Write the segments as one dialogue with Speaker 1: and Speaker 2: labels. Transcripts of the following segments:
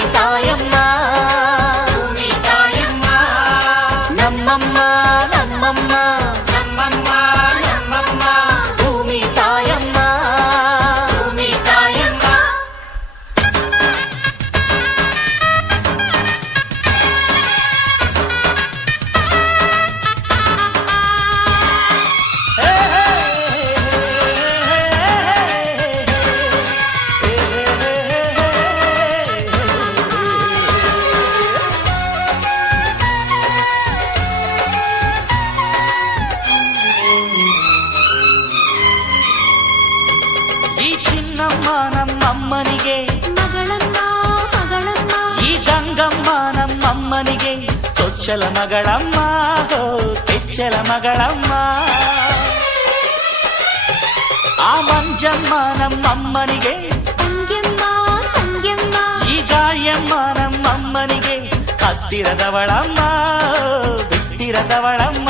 Speaker 1: సీతాయం
Speaker 2: ಈ ಚಿನ್ನಮ್ಮ ನಮ್ಮಮ್ಮನಿಗೆ ಮಗಳಮ್ಮ ಮಗಳಮ್ಮ ಈ ಗಂಗಮ್ಮ ನಮ್ಮಮ್ಮನಿಗೆ ಚೊಚ್ಚಲ ಮಗಳಮ್ಮ ಹೋ ಕೆಚ್ಚಲ ಮಗಳಮ್ಮ ಆ ಮಂಜಮ್ಮ ನಮ್ಮಮ್ಮನಿಗೆ ತಂಗ್ಯಮ್ಮ ತಂಗ್ಯಮ್ಮ ಈ ಗಾಳಿಯಮ್ಮ ನಮ್ಮಮ್ಮನಿಗೆ ಹತ್ತಿರದವಳಮ್ಮ ಬಿಟ್ಟಿರದವಳಮ್ಮ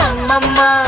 Speaker 1: నమ్మమ్మా.